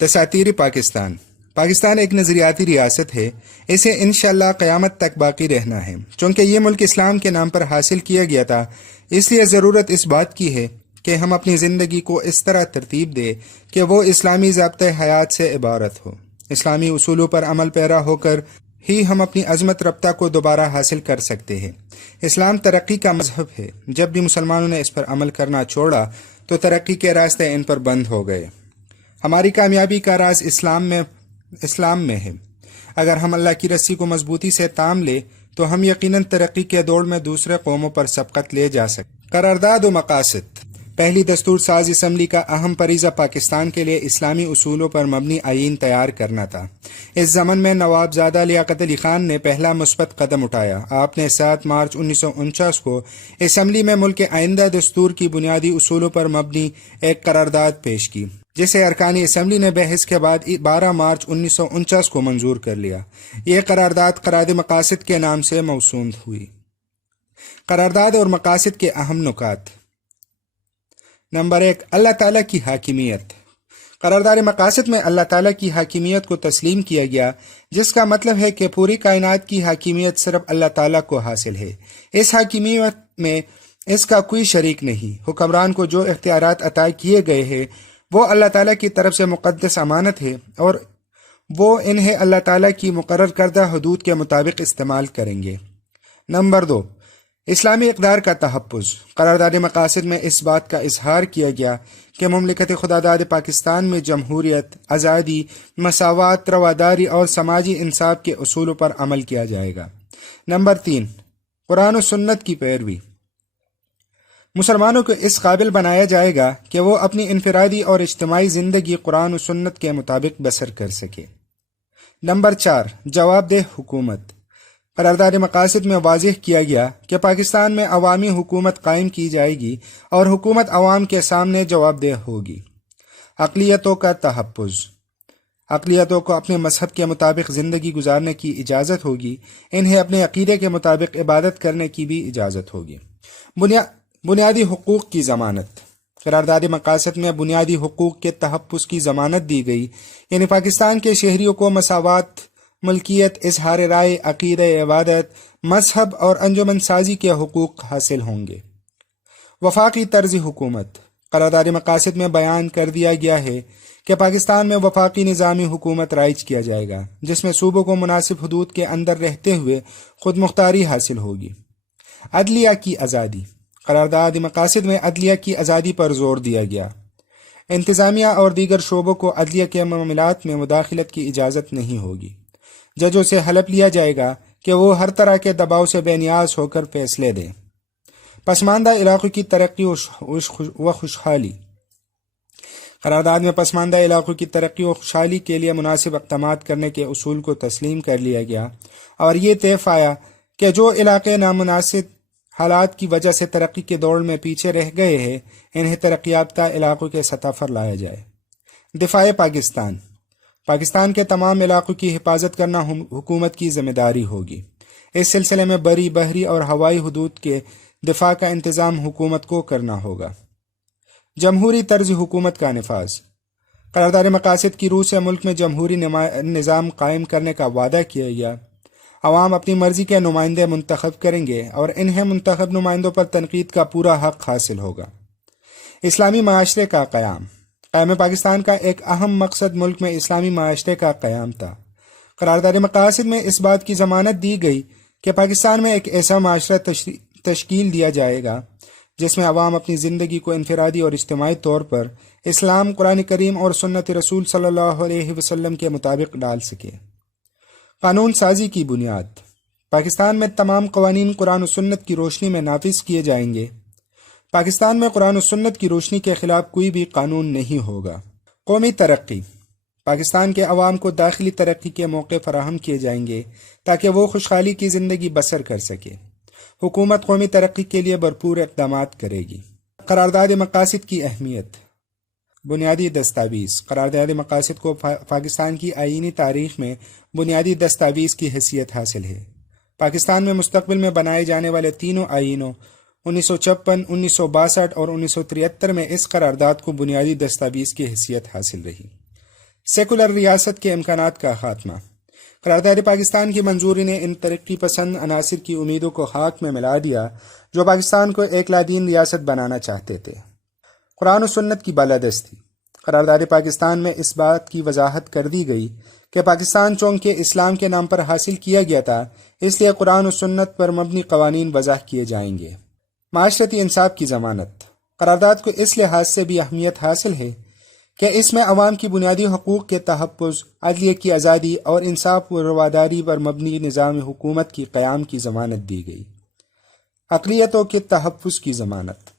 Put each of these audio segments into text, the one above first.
دساتیر پاکستان پاکستان ایک نظریاتی ریاست ہے۔ اسے انشاءاللہ قیامت تک باقی رہنا ہے۔ چونکہ یہ ملک اسلام کے نام پر حاصل کیا گیا تھا، اس لیے ضرورت اس بات کی ہے کہ ہم اپنی زندگی کو اس طرح ترتیب دیں کہ وہ اسلامی ضابطۂ حیات سے عبارت ہو۔ اسلامی اصولوں پر عمل پیرا ہو کر ہی ہم اپنی عظمت رفتہ کو دوبارہ حاصل کر سکتے ہیں۔ اسلام ترقی کا مذہب ہے۔ جب بھی مسلمانوں نے اس پر عمل کرنا چھوڑا تو ترقی کے راستے ان پر بند ہو گئے۔ ہماری کامیابی کا راز اسلام میں ہے۔ اگر ہم اللہ کی رسی کو مضبوطی سے تام لیں تو ہم یقیناً ترقی کے دوڑ میں دوسرے قوموں پر سبقت لے جا سکتے۔ قرارداد و مقاصد۔ پہلی دستور ساز اسمبلی کا اہم فریضہ پاکستان کے لیے اسلامی اصولوں پر مبنی آئین تیار کرنا تھا۔ اس ضمن میں نوابزادہ لیاقت علی خان نے پہلا مثبت قدم اٹھایا۔ آپ نے 7 مارچ 1949 کو اسمبلی میں ملک کے آئندہ دستور کی بنیادی اصولوں پر مبنی ایک قرارداد پیش کی، جسے ارکان اسمبلی نے بحث کے بعد 12 مارچ 1949 کو منظور کر لیا۔ یہ قرارداد قرارداد مقاصد کے نام سے موسوم ہوئی۔ قرارداد اور مقاصد کے اہم نکات۔ نمبر 1، اللہ تعالیٰ کی حاکمیت۔ قرارداد مقاصد میں اللہ تعالیٰ کی حاکمیت کو تسلیم کیا گیا، جس کا مطلب ہے کہ پوری کائنات کی حاکمیت صرف اللہ تعالیٰ کو حاصل ہے۔ اس حاکمیت میں اس کا کوئی شریک نہیں۔ حکمران کو جو اختیارات عطا کیے گئے ہیں وہ اللہ تعالیٰ کی طرف سے مقدس امانت ہے، اور وہ انہیں اللہ تعالیٰ کی مقرر کردہ حدود کے مطابق استعمال کریں گے۔ نمبر 2، اسلامی اقدار کا تحفظ۔ قرارداد مقاصد میں اس بات کا اظہار کیا گیا کہ مملکت خداداد پاکستان میں جمہوریت، آزادی، مساوات، رواداری اور سماجی انصاف کے اصولوں پر عمل کیا جائے گا۔ نمبر 3، قرآن و سنت کی پیروی۔ مسلمانوں کو اس قابل بنایا جائے گا کہ وہ اپنی انفرادی اور اجتماعی زندگی قرآن و سنت کے مطابق بسر کر سکے۔ نمبر 4، جواب دہ حکومت۔ قرارداد مقاصد میں واضح کیا گیا کہ پاکستان میں عوامی حکومت قائم کی جائے گی اور حکومت عوام کے سامنے جواب دہ ہوگی۔ اقلیتوں کا تحفظ۔ اقلیتوں کو اپنے مذہب کے مطابق زندگی گزارنے کی اجازت ہوگی۔ انہیں اپنے عقیدے کے مطابق عبادت کرنے کی بھی اجازت ہوگی۔ بنیادی حقوق کی ضمانت۔ قرارداد مقاصد میں بنیادی حقوق کے تحفظ کی ضمانت دی گئی، یعنی پاکستان کے شہریوں کو مساوات، ملکیت، اظہار رائے، عقیدہ، عبادت، مذہب اور انجمن سازی کے حقوق حاصل ہوں گے۔ وفاقی طرز حکومت۔ قرارداد مقاصد میں بیان کر دیا گیا ہے کہ پاکستان میں وفاقی نظامی حکومت رائج کیا جائے گا، جس میں صوبوں کو مناسب حدود کے اندر رہتے ہوئے خود مختاری حاصل ہوگی۔ عدلیہ کی آزادی۔ قرارداد مقاصد میں عدلیہ کی آزادی پر زور دیا گیا۔ انتظامیہ اور دیگر شعبوں کو عدلیہ کے معاملات میں مداخلت کی اجازت نہیں ہوگی۔ ججوں سے حلف لیا جائے گا کہ وہ ہر طرح کے دباؤ سے بے نیاز ہو کر فیصلے دیں۔ پسماندہ علاقوں کی ترقی و خوشحالی۔ قرارداد میں پسماندہ علاقوں کی ترقی و خوشحالی کے لیے مناسب اقدامات کرنے کے اصول کو تسلیم کر لیا گیا، اور یہ طے پایا کہ جو علاقے نامناسب حالات کی وجہ سے ترقی کے دوڑ میں پیچھے رہ گئے ہیں، انہیں ترقی یافتہ علاقوں کے سطح پر لایا جائے۔ دفاع پاکستان۔ پاکستان کے تمام علاقوں کی حفاظت کرنا حکومت کی ذمہ داری ہوگی۔ اس سلسلے میں بری، بحری اور ہوائی حدود کے دفاع کا انتظام حکومت کو کرنا ہوگا۔ جمہوری طرز حکومت کا نفاذ۔ قرارداد مقاصد کی روح سے ملک میں جمہوری نظام قائم کرنے کا وعدہ کیا گیا۔ عوام اپنی مرضی کے نمائندے منتخب کریں گے اور انہیں منتخب نمائندوں پر تنقید کا پورا حق حاصل ہوگا۔ اسلامی معاشرے کا قیام۔ قیام پاکستان کا ایک اہم مقصد ملک میں اسلامی معاشرے کا قیام تھا۔ قرارداد مقاصد میں اس بات کی ضمانت دی گئی کہ پاکستان میں ایک ایسا معاشرہ تشکیل دیا جائے گا جس میں عوام اپنی زندگی کو انفرادی اور اجتماعی طور پر اسلام، قرآن کریم اور سنت رسول صلی اللہ علیہ وسلم کے مطابق ڈال سکے۔ قانون سازی کی بنیاد۔ پاکستان میں تمام قوانین قرآن و سنت کی روشنی میں نافذ کیے جائیں گے۔ پاکستان میں قرآن و سنت کی روشنی کے خلاف کوئی بھی قانون نہیں ہوگا۔ قومی ترقی۔ پاکستان کے عوام کو داخلی ترقی کے موقع فراہم کیے جائیں گے تاکہ وہ خوشحالی کی زندگی بسر کر سکے۔ حکومت قومی ترقی کے لیے بھرپور اقدامات کرے گی۔ قرارداد مقاصد کی اہمیت۔ بنیادی دستاویز۔ قرارداد مقاصد کو پاکستان کی آئینی تاریخ میں بنیادی دستاویز کی حیثیت حاصل ہے۔ پاکستان میں مستقبل میں بنائے جانے والے تینوں آئینوں 1956، 1962 اور 1973 میں اس قرارداد کو بنیادی دستاویز کی حیثیت حاصل رہی۔ سیکولر ریاست کے امکانات کا خاتمہ۔ قرارداد پاکستان کی منظوری نے ان ترقی پسند عناصر کی امیدوں کو خاک میں ملا دیا جو پاکستان کو ایک لادین ریاست بنانا چاہتے تھے۔ قرآن و سنت کی بالادستی۔ قرارداد پاکستان میں اس بات کی وضاحت کر دی گئی کہ پاکستان چونکہ اسلام کے نام پر حاصل کیا گیا تھا، اس لیے قرآن و سنت پر مبنی قوانین وضع کیے جائیں گے۔ معاشرتی انصاف کی ضمانت۔ قرارداد کو اس لحاظ سے بھی اہمیت حاصل ہے کہ اس میں عوام کی بنیادی حقوق کے تحفظ، عدلیہ کی آزادی اور انصاف و رواداری پر مبنی نظام حکومت کی قیام کی ضمانت دی گئی۔ اقلیتوں کے تحفظ کی ضمانت۔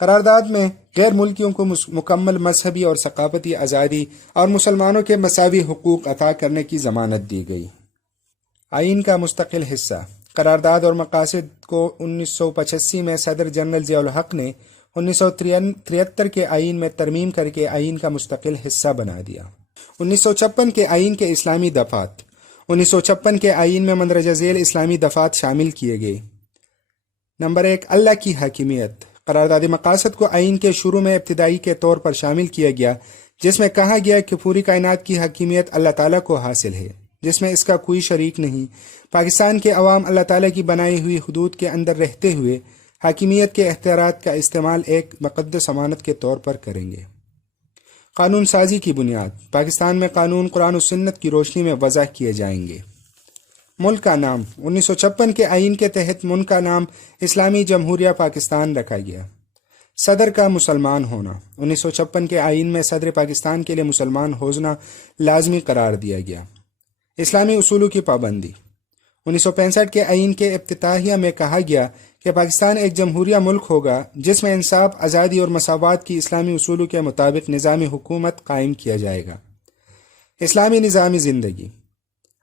قرارداد میں غیر ملکیوں کو مکمل مذہبی اور ثقافتی آزادی اور مسلمانوں کے مساوی حقوق عطا کرنے کی ضمانت دی گئی۔ آئین کا مستقل حصہ۔ قرارداد اور مقاصد کو 1985 میں صدر جنرل ضیاء الحق نے 1973 کے آئین میں ترمیم کر کے آئین کا مستقل حصہ بنا دیا۔ 1956 کے آئین کے اسلامی دفعات۔ 1956 کے آئین میں مندرجہ ذیل اسلامی دفعات شامل کیے گئے۔ نمبر 1، اللہ کی حاکمیت۔ قرارداد مقاصد کو آئین کے شروع میں ابتدائی کے طور پر شامل کیا گیا، جس میں کہا گیا کہ پوری کائنات کی حاکمیت اللہ تعالیٰ کو حاصل ہے، جس میں اس کا کوئی شریک نہیں۔ پاکستان کے عوام اللہ تعالیٰ کی بنائی ہوئی حدود کے اندر رہتے ہوئے حاکمیت کے اختیارات کا استعمال ایک مقدس امانت کے طور پر کریں گے۔ قانون سازی کی بنیاد۔ پاکستان میں قانون قرآن و سنت کی روشنی میں وضع کیے جائیں گے۔ ملک کا نام۔ 1956 کے آئین کے تحت ملک کا نام اسلامی جمہوریہ پاکستان رکھا گیا۔ صدر کا مسلمان ہونا۔ 1956 کے آئین میں صدر پاکستان کے لیے مسلمان ہونا لازمی قرار دیا گیا۔ اسلامی اصولوں کی پابندی۔ 1965 کے آئین کے افتتاحیہ میں کہا گیا کہ پاکستان ایک جمہوریہ ملک ہوگا جس میں انصاف، آزادی اور مساوات کی اسلامی اصولوں کے مطابق نظام حکومت قائم کیا جائے گا۔ اسلامی نظام زندگی۔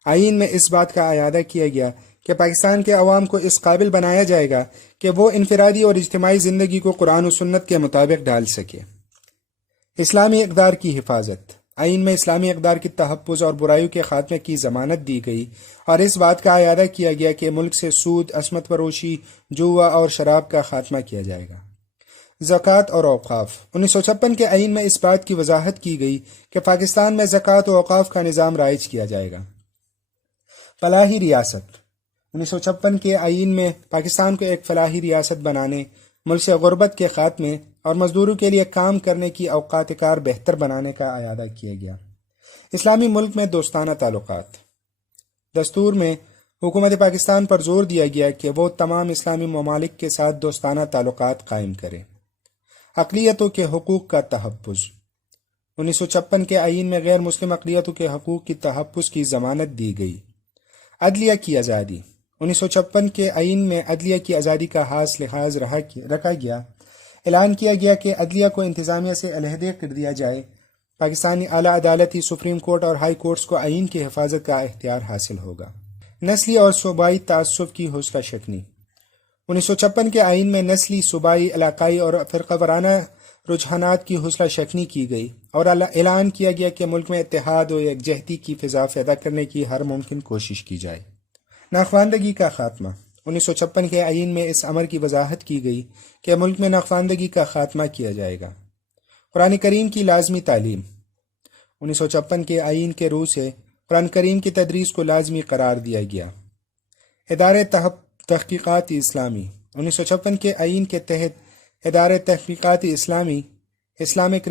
آئین میں اس بات کا اعادہ کیا گیا کہ پاکستان کے عوام کو اس قابل بنایا جائے گا کہ وہ انفرادی اور اجتماعی زندگی کو قرآن و سنت کے مطابق ڈال سکے۔ اسلامی اقدار کی حفاظت۔ آئین میں اسلامی اقدار کی تحفظ اور برائیوں کے خاتمے کی ضمانت دی گئی اور اس بات کا اعادہ کیا گیا کہ ملک سے سود، عصمت فروشی، جوا اور شراب کا خاتمہ کیا جائے گا۔ زکوٰۃ اور اوقاف۔ 1956 کے آئین میں اس بات کی وضاحت کی گئی کہ پاکستان میں زکوٰۃ و اوقاف کا نظام رائج کیا جائے گا۔ فلاحی ریاست۔ 1956 کے آئین میں پاکستان کو ایک فلاحی ریاست بنانے، ملک سے غربت کے خاتمے اور مزدوروں کے لیے کام کرنے کی اوقات کار بہتر بنانے کا اعادہ کیا گیا۔ اسلامی ملک میں دوستانہ تعلقات۔ دستور میں حکومت پاکستان پر زور دیا گیا کہ وہ تمام اسلامی ممالک کے ساتھ دوستانہ تعلقات قائم کرے۔ اقلیتوں کے حقوق کا تحفظ۔ 1956 کے آئین میں غیر مسلم اقلیتوں کے حقوق کی تحفظ کی ضمانت دی گئی۔ عدلیہ کی آزادی۔ 1956 کے آئین میں عدلیہ کی آزادی کا خاص لحاظ رکھا گیا۔ اعلان کیا گیا کہ عدلیہ کو انتظامیہ سے علیحدہ کر دیا جائے۔ پاکستانی اعلیٰ عدالتی، سپریم کورٹ اور ہائی کورٹس کو آئین کی حفاظت کا اختیار حاصل ہوگا۔ نسلی اور صوبائی تعصب کی حوصلہ شکنی۔ 1956 کے آئین میں نسلی، صوبائی، علاقائی اور فرقہ وارانہ رجحانات کی حوصلہ شکنی کی گئی اور اعلان کیا گیا کہ ملک میں اتحاد و یکجہتی کی فضا پیدا کرنے کی ہر ممکن کوشش کی جائے۔ ناخواندگی کا خاتمہ۔ 1956 کے آئین میں اس امر کی وضاحت کی گئی کہ ملک میں ناخواندگی کا خاتمہ کیا جائے گا۔ قرآن کریم کی لازمی تعلیم۔ 1956 کے آئین کے روح سے قرآن کریم کی تدریس کو لازمی قرار دیا گیا۔ ادارے تحقیقات اسلامی۔ 1956 کے آئین کے تحت ادارے تحقیقات اسلامی اسلامک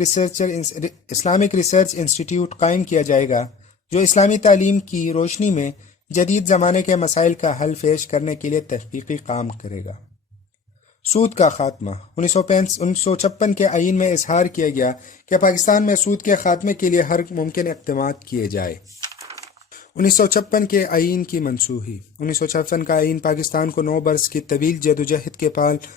ریسرچ انسٹیٹیوٹ قائم کیا جائے گا جو اسلامی تعلیم کی روشنی میں جدید زمانے کے مسائل کا حل پیش کرنے کے لیے تحقیقی کام کرے گا۔ سود کا خاتمہ۔ 1956 کے آئین میں اظہار کیا گیا کہ پاکستان میں سود کے خاتمے کے لیے ہر ممکن اقدامات کیے جائے۔ 1956 کے آئین کی منسوخی۔ 1956 کا آئین پاکستان کو 9 برس کی طویل جدوجہد کے بعد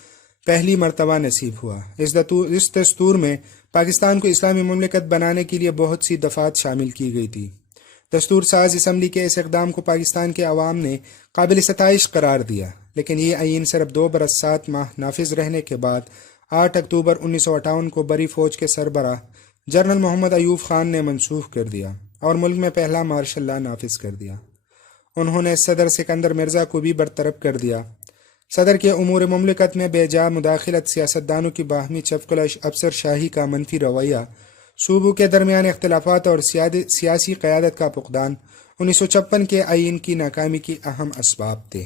پہلی مرتبہ نصیب ہوا۔ اس دستور میں پاکستان کو اسلامی مملکت بنانے کے لیے بہت سی دفعات شامل کی گئی تھی۔ دستور ساز اسمبلی کے اس اقدام کو پاکستان کے عوام نے قابل ستائش قرار دیا، لیکن یہ آئین صرف 2 برس 7 ماہ نافذ رہنے کے بعد 8 اکتوبر 1958 کو بری فوج کے سربراہ جنرل محمد ایوب خان نے منسوخ کر دیا اور ملک میں پہلا مارشل لا نافذ کر دیا۔ انہوں نے صدر سکندر مرزا کو بھی برطرف کر دیا۔ صدر کے امور مملکت میں بے جا مداخلت، سیاستدانوں کی باہمی چپقلش، افسر شاہی کا منفی رویہ، صوبوں کے درمیان اختلافات اور سیاسی قیادت کا فقدان 1956 کے آئین کی ناکامی کی اہم اسباب تھے۔